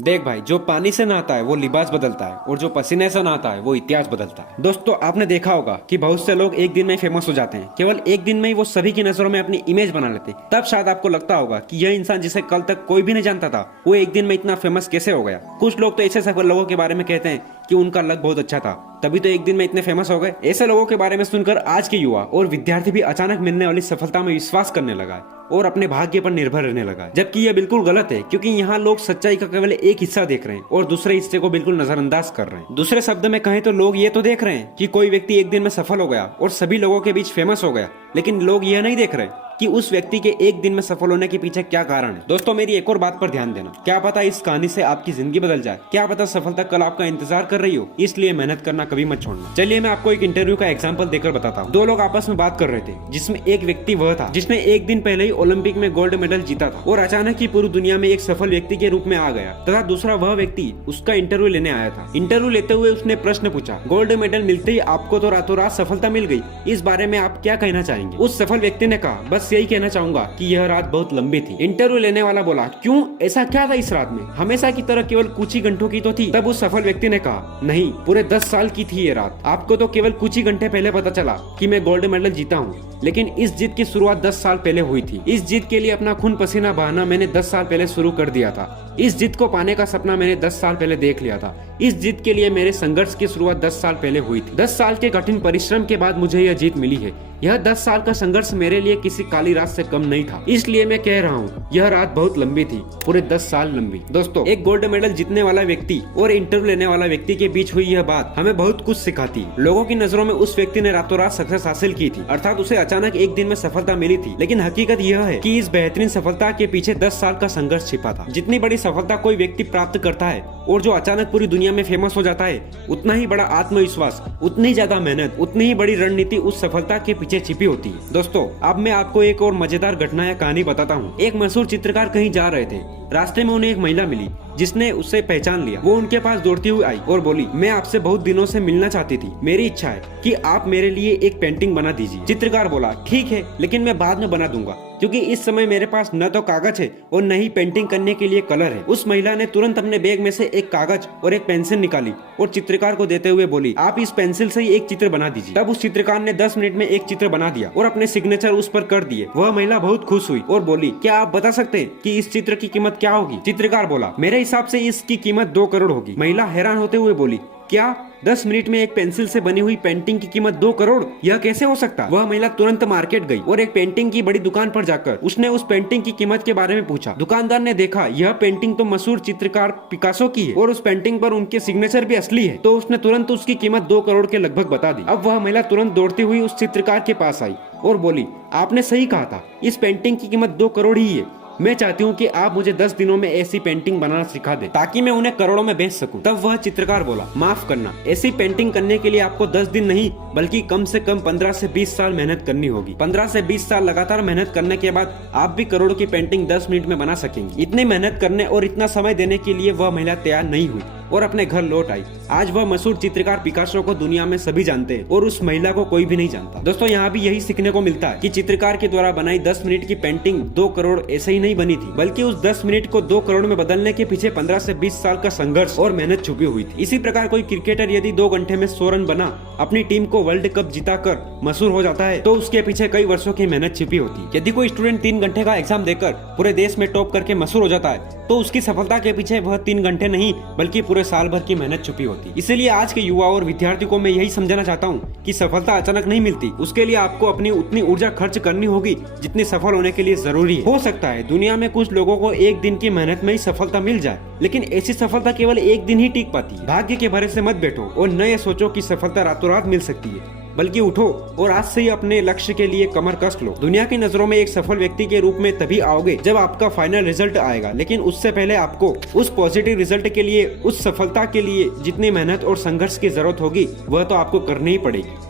देख भाई, जो पानी से नहाता है वो लिबास बदलता है और जो पसीने से नहाता है वो इतिहास बदलता है। दोस्तों, आपने देखा होगा कि बहुत से लोग एक दिन में फेमस हो जाते हैं। केवल एक दिन में ही वो सभी की नजरों में अपनी इमेज बना लेते हैं। तब शायद आपको लगता होगा कि यह इंसान जिसे कल तक कोई भी नहीं जानता था, वो एक दिन में इतना फेमस कैसे हो गया। कुछ लोग तो ऐसे सफल लोगों के बारे में कहते हैं कि उनका लक बहुत अच्छा था, तभी तो एक दिन में इतने फेमस हो गए। ऐसे लोगों के बारे में सुनकर आज के युवा और विद्यार्थी भी अचानक मिलने वाली सफलता में विश्वास करने लगा है और अपने भाग्य पर निर्भर रहने लगा है। जबकि यह बिल्कुल गलत है, क्योंकि यहाँ लोग सच्चाई का केवल एक हिस्सा देख रहे हैं और दूसरे हिस्से को बिल्कुल नजरअंदाज कर रहे हैं। दूसरे शब्द में कहें तो लोग ये तो देख रहे हैं कि कोई व्यक्ति एक दिन में सफल हो गया और सभी लोगों के बीच फेमस हो गया, लेकिन लोग यह नहीं देख रहे कि उस व्यक्ति के एक दिन में सफल होने के पीछे क्या कारण है। दोस्तों, मेरी एक और बात पर ध्यान देना। क्या पता इस कहानी से आपकी जिंदगी बदल जाए, क्या पता सफलता कल आपका इंतजार कर रही हो। इसलिए मेहनत करना कभी मत छोड़ना। चलिए मैं आपको एक इंटरव्यू का एग्जांपल देकर बताता हूँ। दो लोग आपस में बात कर रहे थे, जिसमें एक व्यक्ति वह था जिसने एक दिन पहले ही ओलंपिक में गोल्ड मेडल जीता था और अचानक ही पूरी दुनिया में एक सफल व्यक्ति के रूप में आ गया, तथा दूसरा वह व्यक्ति उसका इंटरव्यू लेने आया था। इंटरव्यू लेते हुए उसने प्रश्न पूछा, गोल्ड मेडल मिलते ही आपको तो रातों रात सफलता मिल गई, इस बारे में आप क्या कहना चाहेंगे। उस सफल व्यक्ति ने कहा, बस यही कहना चाहूंगा कि यह रात बहुत लंबी थी। इंटरव्यू लेने वाला बोला, क्यों, ऐसा क्या था इस रात में, हमेशा की तरह केवल कुछ ही घंटों की तो थी। तब उस सफल व्यक्ति ने कहा, नहीं, पूरे 10 साल की थी ये रात। आपको तो केवल कुछ ही घंटे पहले पता चला कि मैं गोल्ड मेडल जीता हूँ, लेकिन इस जीत की शुरुआत 10 साल पहले हुई थी। इस जीत के लिए अपना खून पसीना बहाना मैंने 10 साल पहले शुरू कर दिया था। इस जीत को पाने का सपना मैंने 10 साल पहले देख लिया था। इस जीत के लिए मेरे संघर्ष की शुरुआत 10 साल पहले हुई थी। 10 साल के कठिन परिश्रम के बाद मुझे यह जीत मिली है। यह 10 साल का संघर्ष मेरे लिए किसी काली रात से कम नहीं था, इसलिए मैं कह रहा हूँ यह रात बहुत लंबी थी, पूरे 10 साल लंबी। दोस्तों, एक गोल्ड मेडल जीतने वाला व्यक्ति और इंटरव्यू लेने वाला व्यक्ति के बीच हुई यह बात हमें बहुत कुछ सिखाती है। लोगों की नजरों में उस व्यक्ति ने रातों रात सक्सेस हासिल की थी, अर्थात उसे अचानक एक दिन में सफलता मिली थी, लेकिन हकीकत यह है कि इस बेहतरीन सफलता के पीछे 10 साल का संघर्ष छिपा था। जितनी बड़ी सफलता कोई व्यक्ति प्राप्त करता है और जो अचानक पूरी दुनिया में फेमस हो जाता है, उतना ही बड़ा आत्मविश्वास, उतनी ज्यादा मेहनत, उतनी ही बड़ी रणनीति उस सफलता के पीछे छिपी होती है। दोस्तों, अब मैं आपको एक और मजेदार घटना या कहानी बताता हूँ। एक मशहूर चित्रकार कहीं जा रहे थे। रास्ते में उन्हें एक महिला मिली जिसने उसे पहचान लिया। वो उनके पास दौड़ती हुई आई और बोली, मैं आपसे बहुत दिनों से मिलना चाहती थी। मेरी इच्छा है कि आप मेरे लिए एक पेंटिंग बना दीजिए। चित्रकार बोला, ठीक है, लेकिन मैं बाद में बना दूंगा, क्योंकि इस समय मेरे पास न तो कागज है और न ही पेंटिंग करने के लिए कलर है। उस महिला ने तुरंत अपने बैग में से एक कागज और एक पेंसिल निकाली और चित्रकार को देते हुए बोली, आप इस पेंसिल से ही एक चित्र बना दीजिए। तब उस चित्रकार ने 10 मिनट में एक चित्र बना दिया और अपने सिग्नेचर उस पर कर दिए। वह महिला बहुत खुश हुई और बोली, क्या आप बता सकते हैं कि इस चित्र की कीमत क्या होगी। चित्रकार बोला, मेरे हिसाब से इसकी कीमत 2 करोड़ होगी। महिला हैरान होते हुए बोली, क्या 10 मिनट में एक पेंसिल से बनी हुई पेंटिंग की कीमत 2 करोड़, यह कैसे हो सकता। वह महिला तुरंत मार्केट गई और एक पेंटिंग की बड़ी दुकान पर जाकर उसने उस पेंटिंग की कीमत के बारे में पूछा। दुकानदार ने देखा यह पेंटिंग तो मशहूर चित्रकार पिकासो की है और उस पेंटिंग पर उनके सिग्नेचर भी असली है, तो उसने तुरंत उसकी कीमत 2 करोड़ के लगभग बता दी। अब वह महिला तुरंत दौड़ती हुई उस चित्रकार के पास आई और बोली, आपने सही कहा था, इस पेंटिंग की कीमत 2 करोड़ ही है। मैं चाहती हूँ कि आप मुझे 10 दिनों में ऐसी पेंटिंग बनाना सिखा दें, ताकि मैं उन्हें करोड़ों में बेच सकूं। तब वह चित्रकार बोला, माफ करना, ऐसी पेंटिंग करने के लिए आपको 10 दिन नहीं बल्कि कम से कम 15 से 20 साल मेहनत करनी होगी। 15 से 20 साल लगातार मेहनत करने के बाद आप भी करोड़ों की पेंटिंग 10 मिनट में बना सकेंगे। इतनी मेहनत करने और इतना समय देने के लिए वह महिला तैयार नहीं हुई और अपने घर लौट आई। आज वह मशहूर चित्रकार पिकासो को दुनिया में सभी जानते हैं और उस महिला को कोई भी नहीं जानता। दोस्तों, यहाँ भी यही सीखने को मिलता है कि चित्रकार के द्वारा बनाई 10 मिनट की पेंटिंग 2 करोड़ ऐसे ही नहीं बनी थी, बल्कि उस 10 मिनट को 2 करोड़ में बदलने के पीछे 15 से 20 साल का संघर्ष और मेहनत छुपी हुई थी। इसी प्रकार कोई क्रिकेटर यदि 2 घंटे में 100 रन बना अपनी टीम को वर्ल्ड कप जिताकर मशहूर हो जाता है, तो उसके पीछे कई वर्षों की मेहनत छिपी होती है। यदि कोई स्टूडेंट 3 घंटे का एग्जाम देकर पूरे देश में टॉप करके मशहूर हो जाता है, तो उसकी सफलता के पीछे वह 3 घंटे नहीं बल्कि पूरे साल भर की मेहनत छुपी होती। इसीलिए आज के युवा और विद्यार्थी को मैं यही समझाना चाहता हूँ कि सफलता अचानक नहीं मिलती। उसके लिए आपको अपनी उतनी ऊर्जा खर्च करनी होगी जितनी सफल होने के लिए जरूरी है। हो सकता है दुनिया में कुछ लोगों को एक दिन की मेहनत में ही सफलता मिल जाए, लेकिन ऐसी सफलता केवल एक दिन ही टिक पाती है। भाग्य के भरोसे मत बैठो और न ये सोचो कि सफलता रातों रात मिल सकती है, बल्कि उठो और आज से ही अपने लक्ष्य के लिए कमर कस लो। दुनिया की नजरों में एक सफल व्यक्ति के रूप में तभी आओगे जब आपका फाइनल रिजल्ट आएगा, लेकिन उससे पहले आपको उस पॉजिटिव रिजल्ट के लिए, उस सफलता के लिए जितनी मेहनत और संघर्ष की जरूरत होगी, वह तो आपको करनी ही पड़ेगी।